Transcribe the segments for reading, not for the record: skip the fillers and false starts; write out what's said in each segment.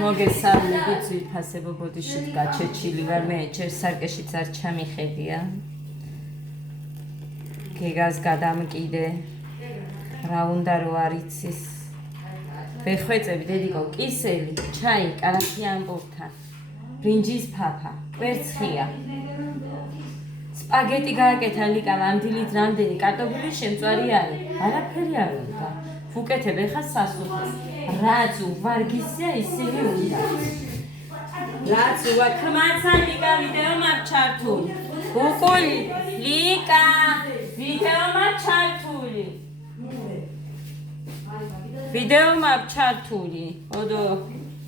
მოგესალმებით, ძვირფასებო ბოდიშით გაჩეჩილი ვარ მე, ჯერ სარკეშიც არ ჩამიხედია. გეგას გადამკიდე. რა უნდა რო არ იცის. ვეხვეწები დედიკო, კისელი, ჩაი, კარაქი ამბობთა. ბრინჯის ფაფა, კვერცხია. სპაგეტი გააკეთა ლიკა, ლამდილით რამდენი, კარტოფილი შემწვარი არის. არაფერი არ უნდა. ვუკეთებ ეხა სასუხეს. რაც უვარგისია ისინი უნდა. რაც უაქრმაცა ლიკა ვიდეო მაქვს ჩართული. გუგული, ლიკა, ვიდეო მაქვს ჩართული. ვიდეო მაქვს ჩართული. ოდო,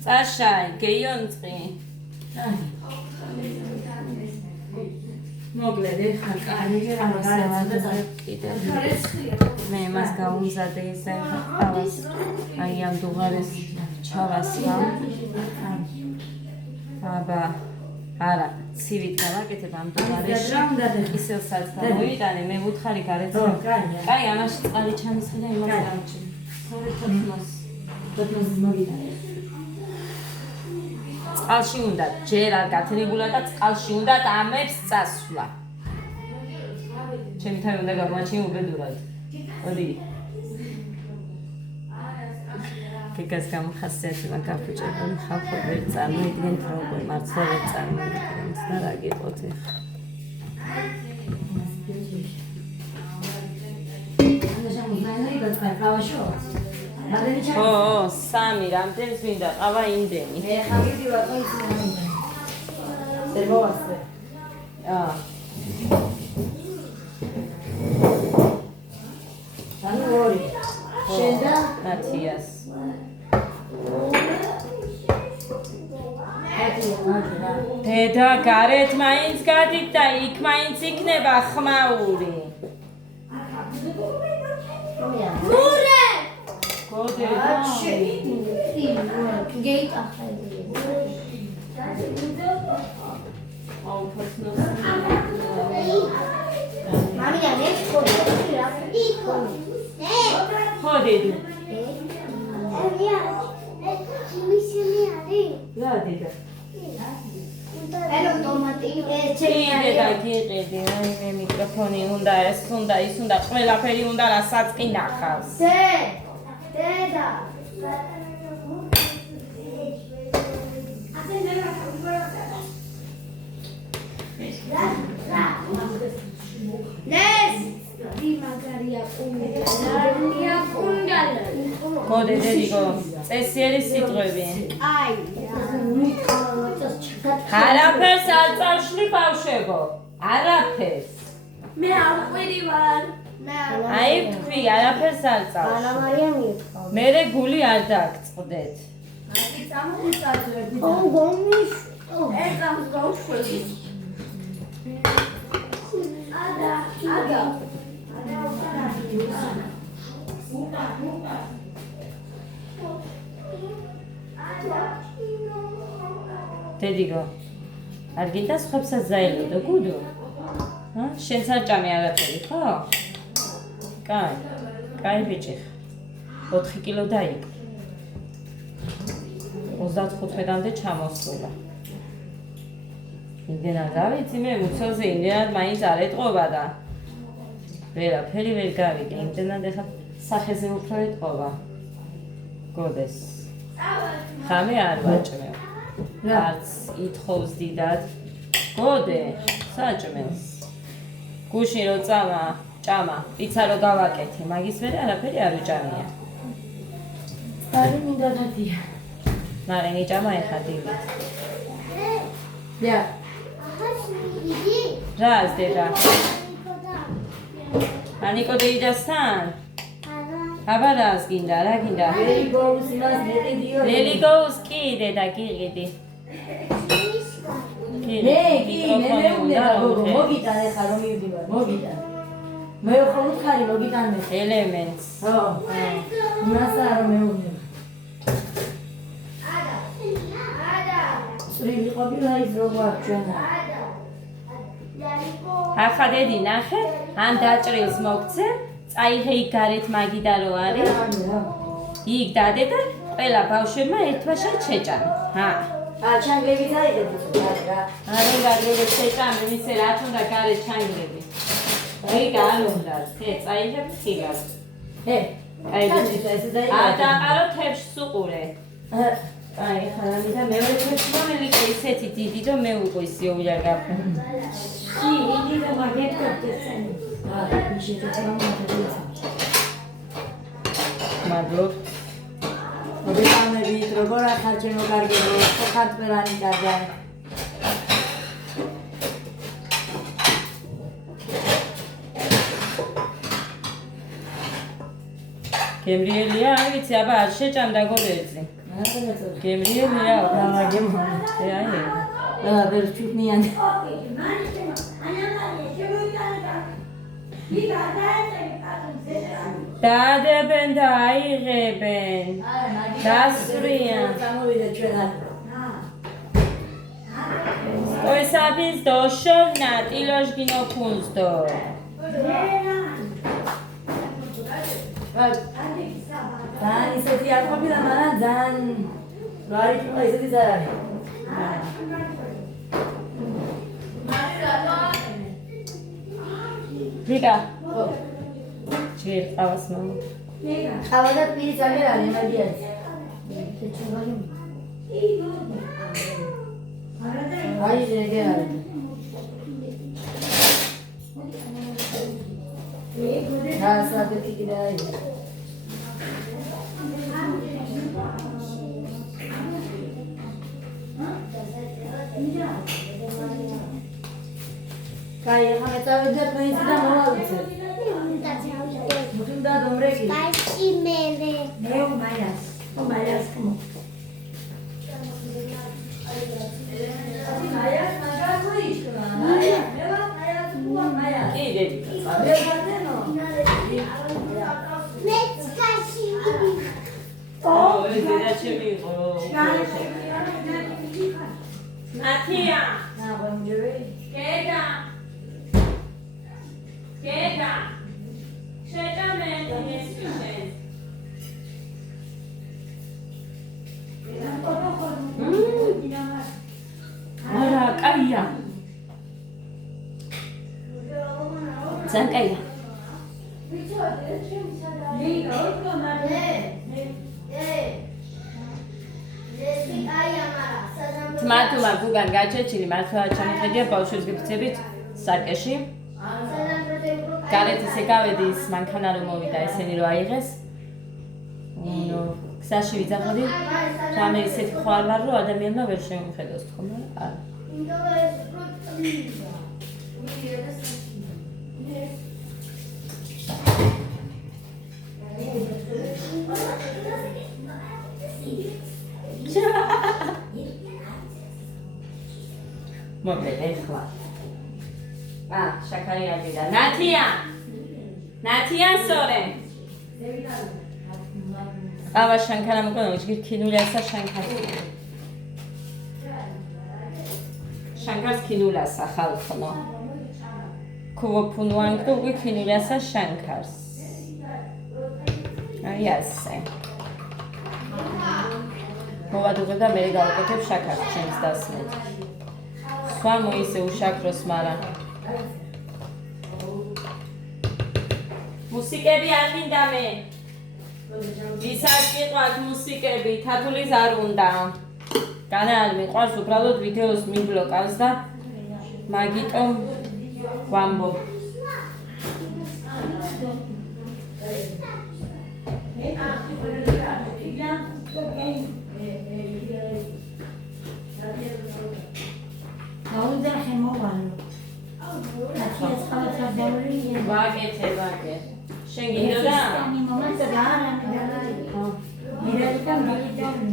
წაშაი, გეიონწყი. მოკლედ ეხა კარგი ამასაა კიდე მე მას გაუმზადე ეს ეხა ყავს აი ამ დუღარეს ჩავასვა აბა არა ცივით გავაკეთებ ამ დუღარეში კისელსაც გამოვიტანე მე ვუთხარი გარეთ კაი ამაში წყალი ჩამისხი და იმას გამჩი თოთმოს მოვიტანე წყალში უნდა ჯერ არ გათენებულა და წყალში უნდა ამებს წასვლა. ჩემი თავი უნდა გამოაჩინე უბედურად. მოდი. გეგას გამახასიათება გაფუჭებული ხალხო ვერ წარმოიდგენთ როგორ მართლა ვერ წარმოიდგენთ და რა გიყოთ ეხლა. ო, სამი, რამდენს მინდა, ყავა იმდენი. მე ხაგიდი ვარ, ხო იცი მინდა. ზერბოვასე. ანუ ორი. შენ და ნათიას. დედა გარეთ მაინც გადით და იქ მაინც იქნება ხმაური. მურე! გოდე გეიტ ახალი. აუ ფასნოს. მამია მე ხოდი რა იქო. ხოდედი. მისიმი არის. რა დედა. ანუ ტომატი ჩემი და გიყიდი, აი მე მიკროფონი უნდა ეს უნდა ის უნდა ყველაფერი უნდა რასაც კი ნახავს. დედა. ნეს დიმაგარია კუნდალა. გოდე დედიკო, წესიერი სიტყვები. აი. არაფერს არ წავშლი ბავშვებო. არაფერს. მე არ ყვირი ვარ. აი თქვი, არაფერს არ წავშლი. ანა მარიამ იყო. მერე გული არ დაგწყდეთ. აი წამოიწაძვები. ო გომის. ეკავს გავშვები. ადა. დედიკო, არ გინდა სხვებსაც დაელოდო გუდო? შენც არ ჭამე არაფერი, ხო? კაი ბიჭი. 4 კილო დაიკ. 35-მდე ჩამოსულა. იმდენად დავიცი მე მუცელზე იმდენად მაინც არ ეტყობა და ვერაფერი ვერ გავიგე, იმდენად ეხლა სახეზე უფრო ეტყობა. გოდეს. ხამე არ ვაჭმევ. რაც ითხოვს დიდად. გოდე, საჭმელს. გუში რო ჭამა, პიცა რო გავაკეთე, მაგის მერე არაფერი არ ვიჭამია. არი მინდა დადია. ნარენი ჭამა ეხა დილით. ია. რას დედა? ანიკო დეიდასთან? აბა რას გინდა, რა გინდა? ლელი გოუს იმას ნეყიდიო. ლელი გოუს კი დედა გიყიდი. მე უნდა მოგიტან ეხა რომ მივდივარ, მოგიტან. მე ხო უთხარი მოგიტან მე. ელემენტს. ხო. მასა რომ მეუბნე. წრილი ყოფილა ის რო გვაქვს. ახლა დედი ნახე, ან დაჭრილს მოგცე, წაიღე იქ გარეთ მაგიდა რო არის. იქ დადე და ყველა ბავშვებმა ერთბაშად შეჭამეთ. ჩანგლები დაიღებთ რა. არა გადროგეთ შეჭამე, ისე რაც უნდა გარე ჩანგლები. რიგა არ უნდა, წაიღებ ხილად. აი დაყარო თებში უყურე. აი ხალანი და მეორე თებში მომელი ისეთი დიდი რომ მე უყისიო ვიარ გაფრენ. იგი და მაგეთქეთენ. მადლობ. მოგესალმებით, როგორ ახარჯემო კარგებო, ხარჯბერანი კარგია. გემრიელია, არ ვიცი, აბა არ შეჭამდა გოგეცი. გემრიელია, გამაგემო. აი. ვერ ჩუქნიანი. დადებენ და აიღებენ. დასვრიან. გამოვიდა ჩვენ. Oi sabes do shornat ilosh gino kunsto. ძალიან ისეთი არ ყოფილა, მაგრამ ძალიან რა იქნება ისეთი ზარარი. Rika. Ჯერ ყავს მამა. ყავა და პირი ძალიან არის მაგია. აი ეგ არის. საათი კიდე არის. Kai, ଆମେ ଚାବିଟା ପଇଁତିଟା mobile Mutum da domregi. Spicy mele. Meu mayas. O mayas como. Mayas naga kuish kana. Mayas. Mayas buon mayas. Ide. Meu gateno. Metzkashi. Oh, ide da chemi. Natia. Na bonjure. Keda. Keda. შეჭამე ესპიშენ. არა, კაია. ძალიან კაია. თმართუმა გუგან გაჩეჩილი მართლა ჩამოხედია ბავშვებს გიქცებით სარკეში. გარეთ ისე გავედი ის მანქანა რომ მოვიდა ესენი რომ აიღეს. ნუ გზაში ვიძახოდი. რამე ისეთი ხვალ ვარ რომ ადამიანმა ვერ შემოხედოს თქო, მაგრამ არა. მოკლედ ეხლა შაქარი აგიდა. ნათია სორე. ავა შანქარა მოკონა ჯგირ ქინულასა შანქარი. შანქარს ქინულასა ხალხო. ქუვოფუნუან თუ უი ქინულასა შანქარს. აი ასე. მოვადუღებ და მე გავაკეთებ შაქარს ჩემს დასმეთ. სხვა მოისე უშაქროს მარა. მუსიკები არ მინდა მე. ვისაც გიყვართ მუსიკები, თათულის არ უნდა. განა არ მიყვარს უბრალოდ ვიდეოს მიბლოკავს და მაგიტომ ვამბობ. აუდა შემოვალო. ვაკეთე. შენ გინდოდა? Ani momento da ara mi dalai. Miralika militari.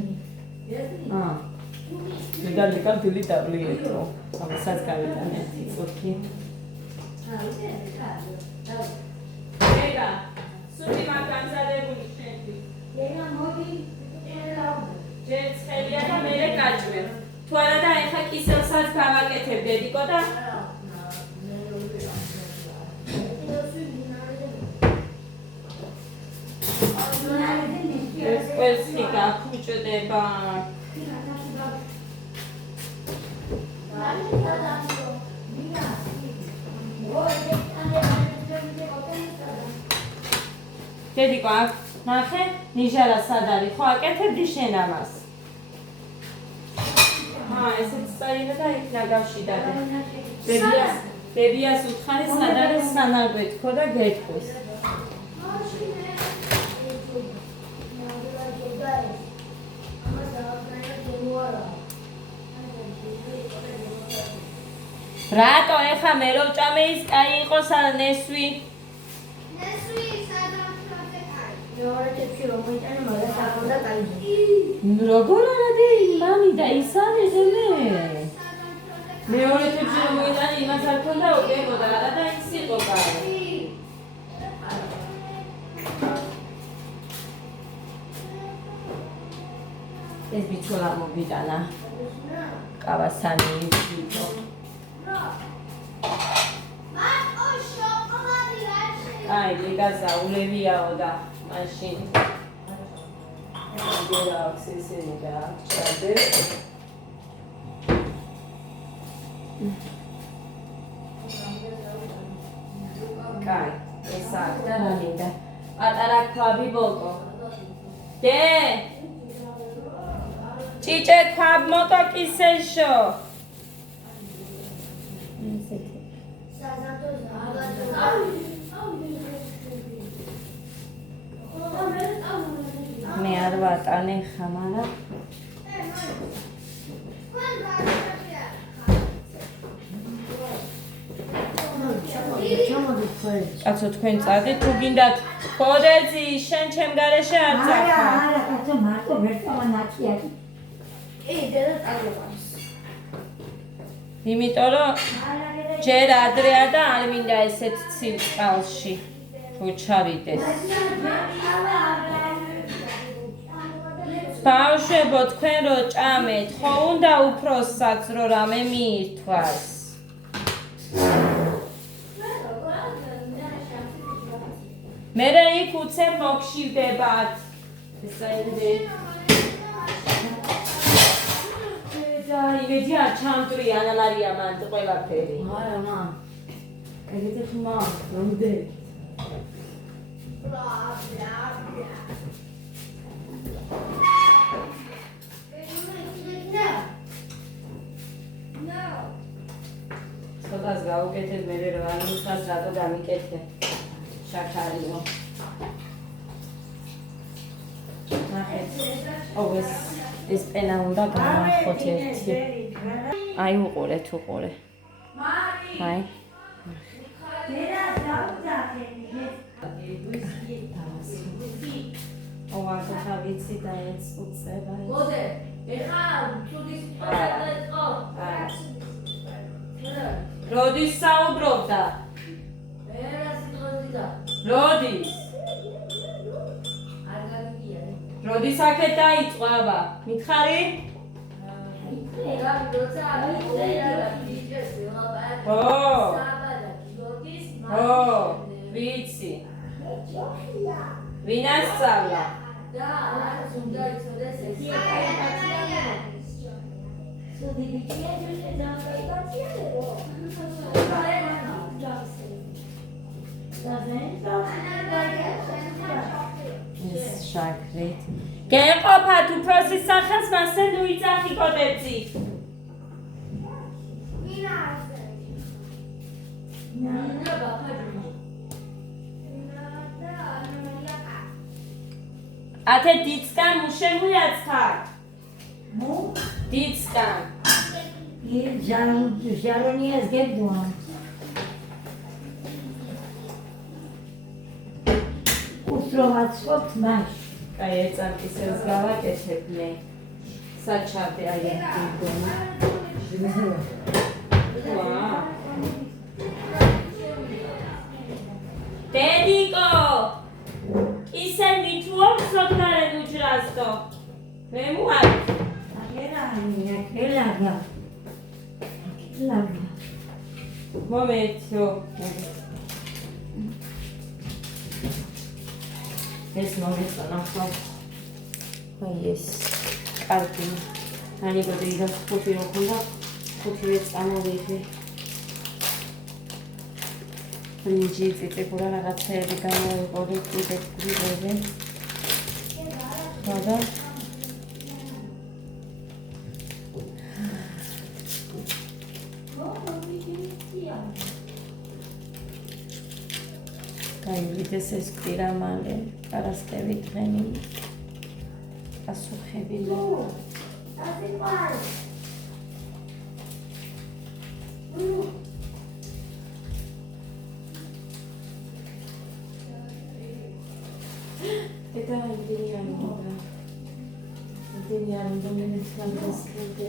მედალიკა დილი დაბლიეტო. ამასაც გავიტანე. ოკეი. ეგა სული მაგანზადებული შენი. Ega mogi ჯერ ცხელია და მერე გაჭმე. თუ არა და ეხა კისელსაც გავაკეთებ დედიკო და ეს კვერცხი გაქუჭდება. დედიკო, აქ ნახე, ნიჟარა სად არის? ხო, აკეთებდი შენ ამას. ესეც წაიღე და იქ ნაგავში დადე. ბებიას უთხარი სად არის სანაგვეთქო და გეტყვის. რატო ეხა მე რო ვჭამე ის კაი იყოს არა ნესვი? მეორე ტიპში რომ მოიტანე მაგას არ უნდა კაიძო. როგორ არა დი მამი და ის არის მე. მეორე ტიპში რომ მოიტანე იმას არ ქონდა უკებოდა არა და ის იყო კაი. ეს ბიჭოლა მოვიტანა. კავასანი იყო. აი, ლიგაზა ულევიაო და მაშინ. გერა აქსესენი და ჩადე. კაი, ეს აქ და რა მინდა. პატარა ქვაბი ბოლკო. დე! ჭიჭე ქვაბ მოტოკისეშო. მე არ ვატანე ხამარა. კაცო თქვენ წადით თუ გინდათ ხოდეცი შენ ჩემ გარეშე არ წახარ. არა, კაცო მარტო ვერტავა ნაკია. დედა წაგვიყვანს. იმიტომ რომ ჯერ ადრეა და არ მინდა ესეთ ცივ წყალში თუ ჩავიდეს. ბავშვებო თქვენ რო ჭამეთ, ხო უნდა უფროსაც რო რამე მიირთვას. მერე იქ უცებ მოგშივდებათ. ესა იდე. და იმედი არ ჩამტრია ანა მარია მან ყველაფერი. არა, მა. ეგეთი ხმა, რომდე. ცოტას გავუკეთებ მე რომ არ მიხას რატო გამიკეთე. შაქარიო. ნახეთ. ეს პენა უნდა გამახოთ ერთი. აი უყურეთ, უყურე. აი. ოღონდ ხავიცი და ეს უწება. მოდე, ეხა ცუდის პარადაიწყო. როდის საუბრობდა? როდის? როდის აქეთ დაიწყო აბა? მითხარი? ვიცი. ვინ ასწავლა? ეს შაქრით. გეყოფათ უფროსის სახელს მასე ლუიძახი კოდეცი. ათე დიცკან მუშემუიაცხარ. დიცკან. ჟარონიას გებდუა. უსროვაცყოფთ მას. კაი, ეწამკისელს გავაკეთებ მე. საჩავდე აი დიგონა. დედიკო! ისენი თუ აქვს ოქარენ უჯრასტო. მე მოარ. ელაგა. მომენტო. ეს მომენტო ნახო. აი ეს კარგი ანიბოდი ის ხუთი რო ხონდა ხუთივე წამოვიღე ბრინჯი წიწიფურა რაღაცეები გამოვიყოლე კიდე გრიბები და გაივიდეს ეს კვირა მალე პარასკევი დღენი პასუხები eta idilian da idilian domenica pascale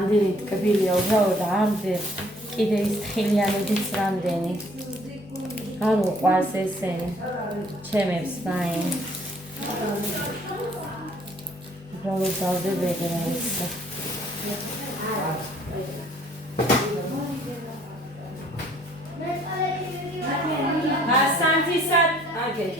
ამდენი ტკბილია უბრალოდ ამდენ კიდე ის თხილიანებიც რამდენი არ უყვარს ესენი ჩემებს მაინ უბრალოდ დავდებები რა ისე სანთისად აგე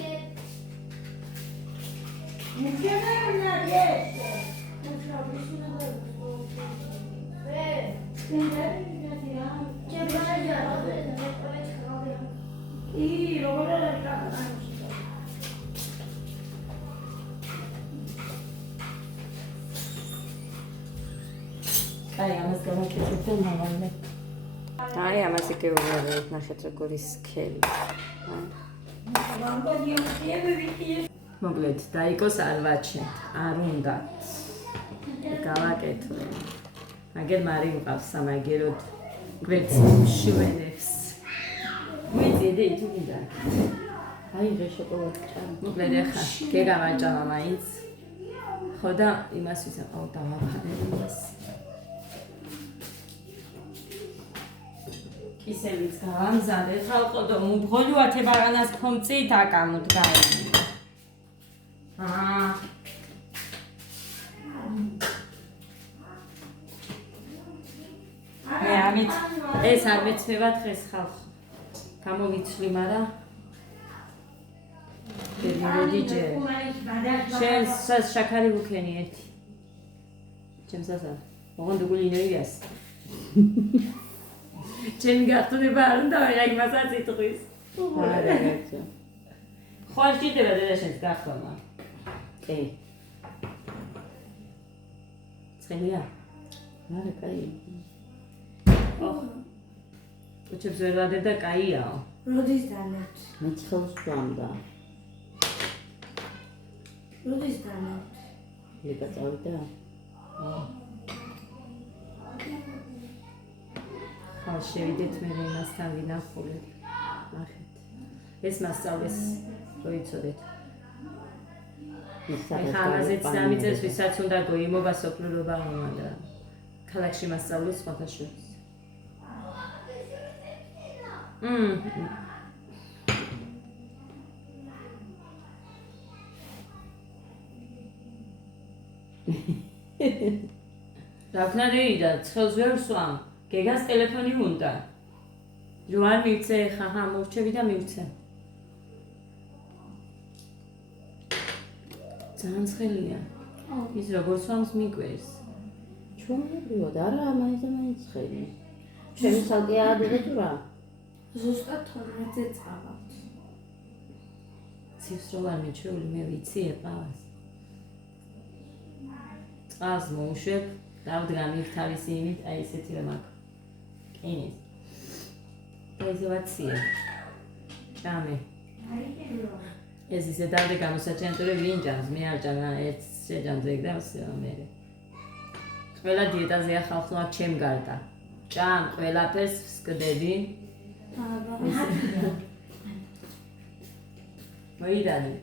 აი ამას გამაკეთებდა მამალე. აი ამას იგივე ნახეთ როგორ ის სქელი. მოკლედ დაიკოს არ ვაჩენთ, არ უნდა. გავაკეთე. აგერ მარი მყავს სამაგეროდ გვერდს შვენებს. მეძედე იტუნდა. აი რა შოკოლადი ჭამ. მოკლედ ახლა გეგავაჭამა მაინც. ხო და იმას ვისაყავ დამახანებს. ისევიც გამზადე ხალხო და მუგოლუათე ბაღანას ფომწით აკამოთ გაი. ამით ეს არ მეცნება დღეს ხალხო. გამოვიცვლი, მაგრამ გერმოდიჯე. შენ შაქარი ვუქენი ერთი. ჩემს ასა. ოღონდ გულინოიას. ჩემი გახტუნება არ უნდა ვიღა იმასაც იტყვის. არა, რა. ხო არ ჭირდება დედაშენს გახტომა. კი. ცხელია? არა, კაი. უჩებს ვერ ვადებ და კაიაო. როდის დანებთ? მე ცხელს ვამდა. როდის დანებთ? ლეკა წავიდა. ხალ შევიდეთ მე იმასთან ვინახულეთ. ნახეთ. ეს მასწავლეს რო იცოდეთ. აი ხამაზეც დამიწევს ვისაც უნდა გოიმობა სოფლურობა მომანდრა. ქალაქში მასწავლეს სხვათაშორის. რა ქნა რეიდა ცხელს ვერ სვამ. გეგას ტელეფონი უნდა. რო არ მივცე ხა მოვჩები და მივცე. ძალიან ცხელია. ის როგორ სვამს მიკვეს. ჩვენებრივად არა, მაინც ხელი. ჩემი ცალკე ადიღე თუ რა? ზუსტად 12-ზე წავავთ. ცივს რო არ მიჩვეული მე ვიცი ეყავს. წყალს მოუშვებ, დავდგამი თავისი იმით, აი ესეთი რომ აქვს. კინის. პრეზერვაცია. ჭამე. ეს ისე დავდე გამოსაჩენტორე ვინ ჭამს? მე არ ჭამ, ერთ შეჯამზე იქ და მე. ყველა დიეტაზეა ხალხმა ჩემ გარდა. ჭამ ყველაფერს ვსკდები. მოიდანი.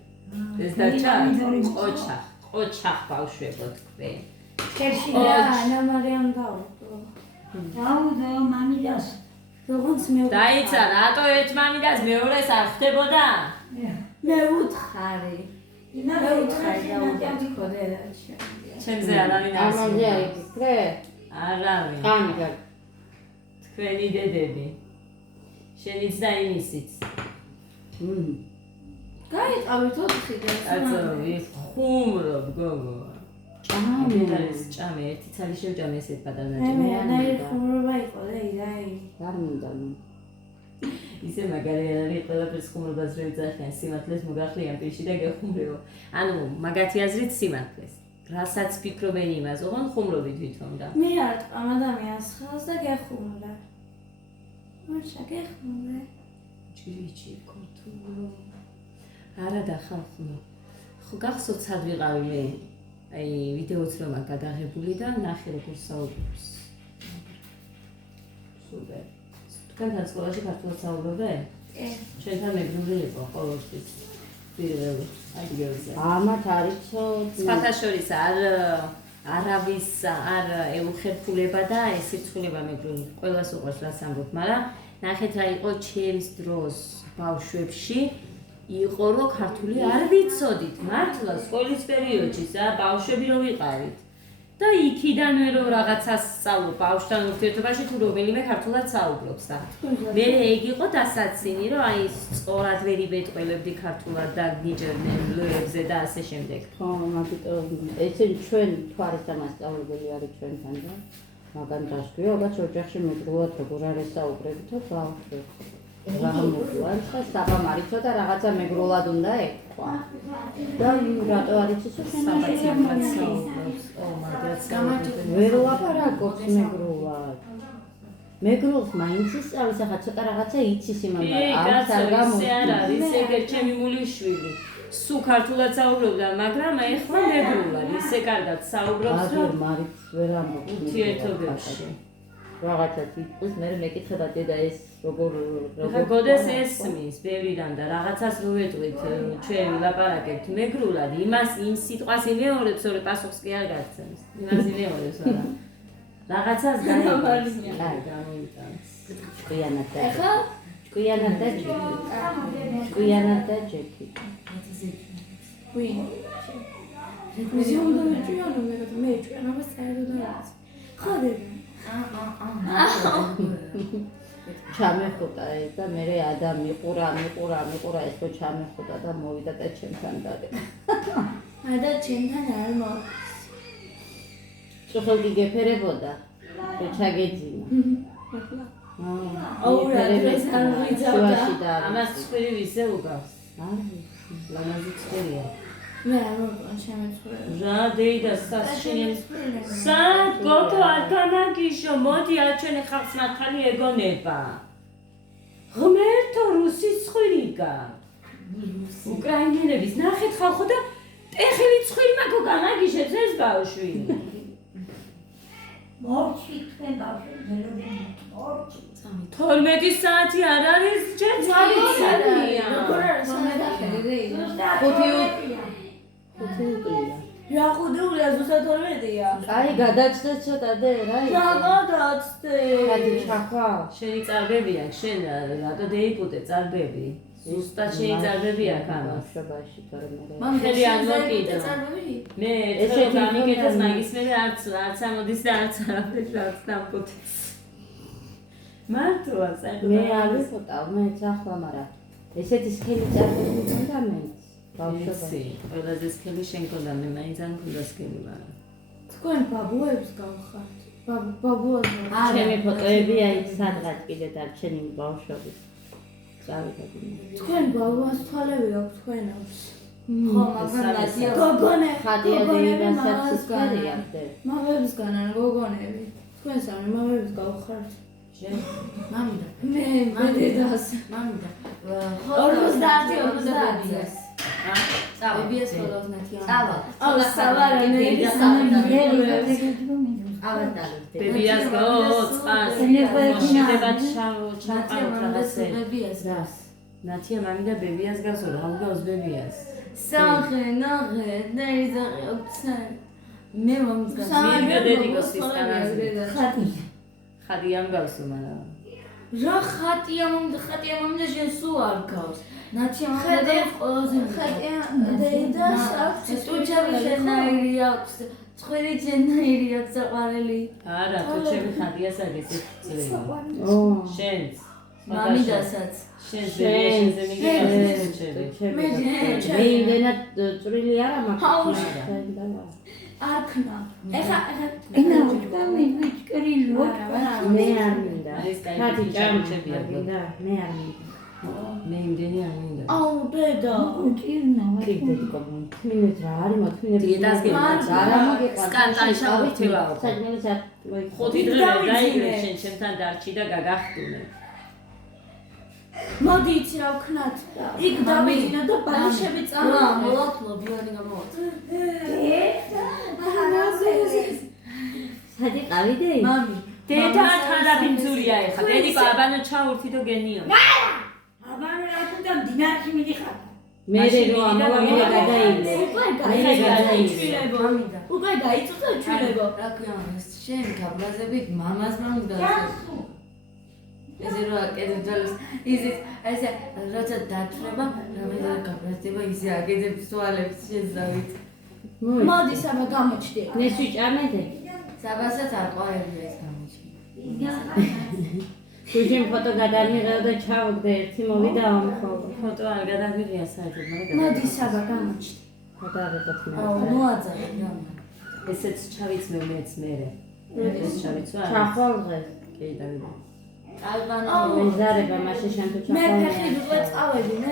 ეს დაჭა ყოჩახ ბავშვებო თქვენ. კერში და ანა მარიამ დავდო. დავდო მამიდას. როგორც მე დაიცა, რატო ერთ მამიდას მეორეს არ ხდებოდა? მე უთხარი. ჩემზე არავინ არ ამაზე სურდა. აიფიქრე? არავინ. კამიგა. თქვენი დედები. შენიც და იმისიც. გაიყავით 4-დან. კაცო, ხუმრობ გოგო. ჭამე. ეს ჭამე, ერთი ცალი შევჭამე ესეთ პატარა მე ჭამე. ნაირი ხუმრობა იყო დაი. არ მინდა ნუ. ისე მაგარი არ არის ყველაფერს ხუმრობას რო ეძახიან, სიმართლეს მოგახლიან პირში და გეხუმრებო. ანუ მაგათი აზრით სიმართლეს. რასაც ფიქრობენ იმას, ოღონ ხუმრობი თვითონ და. მე არ ტყამ ადამიანს ხალს და გეხუმრე. მარშა გეხუმრე. ჭირიჭი კონტროლო. არა და ხალხო. ხო გახსოვთ სად ვიყავი მე? აი ვიდეოც რომ აქ გადაღებული და ნახე როგორ საუბრობს. სუპერ. თქვენთან სკოლაში ქართულად საუბრობდე? კი. ჩვენთან მეგრული იყო ყოველთვის. პირველ ადგილზე. ამათ არის ცოტა. სხვათა შორის არავის არ ეუხერხულება და ესეცულება მეგრული. ყველას უყვარს რას ამბობ, მაგრამ ნახეთ რა იყო ჩემს დროს ბავშვებში. იყო რომ ქართული არ ვიცოდით, მართლა სკოლის პერიოდში ბავშვები რო ვიყავით. და იქიდანვე რომ რაღაცას სწავლობ ბავშვთან ურთიერთობაში თუ რომელიმე ქართულად საუბრობს და მე ეგ იყო დასაცინი რომ აი სწორად ვერ იბეტყველებდი ქართულად და გიჭერდნენ ლოებზე და ასე შემდეგ. ხო, მაგიტომ ესე ჩვენ თუ არის დამასწავლებელი არის ჩვენთან და მაგან დასკვია, ალბათ ოჯახში მეგრულად როგორ არის საუბრებითო ბავშვი. გამოგუან ხა საბამარიცო და რაღაცა მეგრულად უნდა ეკვა. და რატო არის ისე საბაცებად საუბრობს. ო მაგაც ვერ ლაპარაკობს მეგრულად. მეგრულს მაინც ისწავლის, ახლა ცოტა რაღაცა იცის იმან და არც არ გამოსი არ არის ეგერ ჩემი მულიშვილი. სულ ქართულად საუბრობდა, მაგრამ ეხლა მეგრულად ისე კარგად საუბრობს რომ მარიც ვერ ამბობს ურთიერთობებში. რაღაცას იწვის, მე მეკითხა და დედა ეს როგორ ხა გოდეს ესმის ბევრიდან და რაღაცას რო ვეტყვით ჩვენ ვილაპარაკებთ მეგრულად, იმას იმ სიტყვას იმეორებს, რომ პასუხს კი არ გაგცემს. იმას იმეორებს, არა. რაღაცას გამოიტანს. ჭკვიანად და ეხლა ჭკვიანად და ჯექი. ჭკვიანად და ჯექი. ვინ? მე უნდა მეჭიანო მე ჭკვიანობას საერთოდ არ არის. ხო დედა. ჩამეხუტა ეს და მე ადამ მიყურა ეს ხო ჩამეხუტა და მოვიდა და ჩემთან დადე. და ჩემთან არ მოდის. წუხელკი გეფერებოდა. ჩაგეძინა. აუ რა ეს განვიძავდა. ამას ცხვირი ვისე უგავს. არის. ლამაზი ცხვირია. მე არ მოგონ შემეცხრე. რა დეიდა სასშინი. სად გოგო არ განაგიშო, მოდი არ ჩვენი ხალხს მართალი ეგონება. ღმერთო რუსი ცხვირიგა. უკრაინელების ნახეთ ხალხო და ტეხილი ცხვირი მაგო განაგიშებს ეს ბავშვი. მორჩი თქვენ ბავშვი ველოდნენ მორჩი 12 საათი არ არის ჯერ წავიცემია. როგორ არის სამედახელი რეინა? ხუთი უკლია. რა ხუდეულია ზუსტად 12-ია. აი გადაჭდე ცოტა დე რა რა გადაცდე? გადი ჩახვა. შენი წარბები აქვს, შენ რატო დაიპუტე წარბები? ზუსტად შენი წარბები აქვს ამას. ბავშვობაში თორემ მამ ხელი არ მოკიდა. წარბები? მე ეს გამიგეთას მაგის მე არც ამოდის და არც არაფერს არც დამპუტეს. მართლა საერთოდ მე არ ვიყავ, მე ახლა, მაგრამ ესეთი სქელი წარბები მქონდა მე. ბავშვი, ყველაზე სქელი შენ გქონდა, მე მაინც არ მქონდა სქელი, მაგრამ თქვენ ბაბუებს გავხართ. ბაბუებს. ჩემი ფოტოები აი სადღაც კიდე დარჩენი ბავშვები. წავიდები. თქვენ ბაბუას თვალები აქვს თქვენავს. ხო, მაგრამ ნაცია გოგონე. ხადია დეივასაც სკოლია ხდე. მამებისგან ან გოგონები. თქვენს არ მამებს გავხართ. შენ მამიდა. მე დედას. მამიდა. 50-50. ბებიას ხოლოსნათია. აუ, სავარა მე ბებიას გოწყას. მოშედება ჩამოყავთ ბებიას გას. ნათია მამი და ბებიას გასო რა უგავს ბებიას. სახე, ნახე, ნაიზახე ოქცენ. მე მომძგას. მე დედიკოს ისკანაზე. ხატი. ხადია მგავსო, მაგრამ რა ხატია მომდა შენ სულ არ გავს. ნაცია მომდა ყველაზე დედას აქვს ტუჩები შენაირი აქვს. წვერი შენაირი აქვს საყვარელი. არა, თუჩები ხადიას არის ეს წვერი. შენს. მამიდასაც. შენს ბებიაშენზე მიგინებს თუჩები. მე იმდენად წვრილი არა მაქვს. არქნა ეხა ენა უკდამი ვიჭკრილო მე არ მინდა. არის კაი ხათი ჭამჭები ჭამჭები აქვს. და მე არ მინდა. მე იმდენი არ მინდა. აუ დედა. უჭირნა კრიტიკო მინდა რა არის მოთმინე დიეტას გემართ. არა მოგეყვარს. სკანტანში ავთევაო. საჭმელი ხუთი დღე დაიგრე შენ ჩემთან დარჩი და გაგახტუნე. მოდი იცი რა ვქნათ იქ დავიძინო და ბალიშები რა წამოვიდე მოვაფლო ბიოდი გამოვაწ. სადი ყავიდე? მამი დედა თანაბინძურია ეხა. დედი ბაბანო ჩაურთი და გენიო. აბანო რა თუნდა მდინარში მიდიხარ მე რო ამოვიდა გადაილე. მე გადაილე. მამიდა. უკვე გაიწოდა ჩვილებო რა ქვია შენ გაბრაზები მამას მომდა. ესე რა კეთებს ისიც ესე როცა დათრება რამე გაბრაზდება ისე აგედებს თვალებს შეზავით. მოდი საბა გამოჩდი ნესვი ჭამედე? საბასაც არ ყვარებია ეს გამოჩი. გუჟიმ ფოტო გადამიღეო და ჩავდგე ერთი მოვიდა ამხოლ. ფოტო არ გადაგვიღია საერთოდ, მაგრამ მოდი საბა გამოჩდი გადავიღოთ მე. აუ მოაძალე რა. ესეც ჩავიცმე მეც მერე. ეს ჩავიცვა. ჩახვალღე. კი დავიდე. ალბანო მეზარება მაშინ შენ თუ მე ჩახვალღე. ფეხი უკვე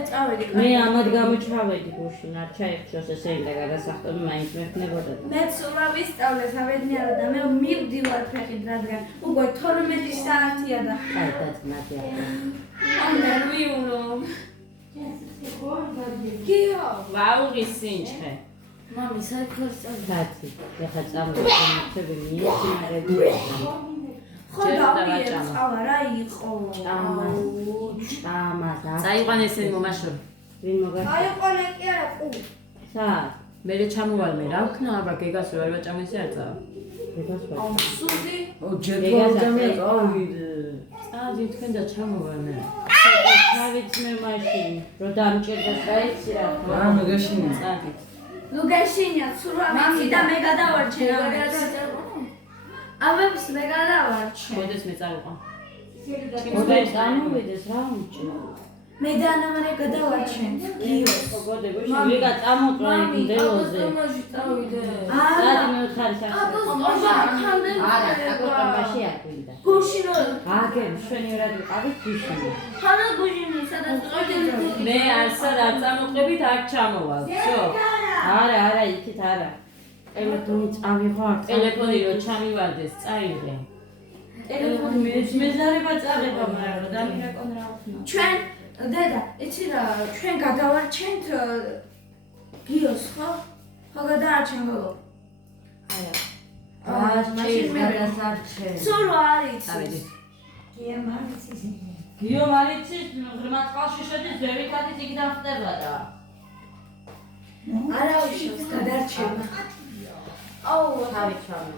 წავედი მე ამად გამოჩავედი გუშინ არ ჩაიხჩოს ესე იმ და გადასახტები მაინც მექნებოდა. მე სულა ვისწავლე საბედნიერო და მე მივდივარ ფეხით რადგან უკვე 12 საათია და აი დაწნათია. ამერ ვიულო გიო ვაუღის სინჩხე. მამი საერთოდ კაცი, ეხა წამოწევი მიეცინარები. ხო დავიერ წავა რა იყო ჭამა და წაიყვან ესენი მომაშორი. ვინ მოგა? აი ყოლე კი არა ყუ სად? მერე ჩამოვალ მე რა ვქნა აბა გეგას რო არ ვაჭამესი არ წავა. გეგას ვარ. აუ სუდი წადი თქვენ და ჩამოვალ მე. ჩავიცმე მაშინ, რომ დამჭირდეს რა იცი რა. წადი. ლუგაშინია სულა ვიცი და მე გადავარჩენ ამებს მე გადავარჩენ მოდეს მე წავიყვან. ოდე წამოვიდეს რა უმჭი. მე და ანამარე გადავარჩენ გიოს გოდე გუშინ ვიგა წამოწვა იმ დელოზე. ტომაში წავიდე. სადი მე უთხარი სახე. არა, აკოტამაში არ გვინდა. გუშინო აგერ შვენი რა ვიყავით გუშინ. ხანა გუშინო სადაც ყოდი მე არსად არ წამოყებით არ ჩამოვალ. всё. არა, იქით არა. ტელეფონი წავიღოთ. ტელეფონი რო ჩამივარდეს, წაიღე. ტელეფონი მეზარება წაღება მაგრამ დამირეკონ რა ჩვენ დედა იცი რა ჩვენ გადავარჩენთ გიოს ხო გადაარჩენ გოგო მაშინ მე გადასარჩენ. სულ არის წავედი. გიო მარიცის ღრმა წყალში შედის, ვერიკადის იქიდან ხდება და. არა უშავს გადარჩენა აუ თავი ჩამო.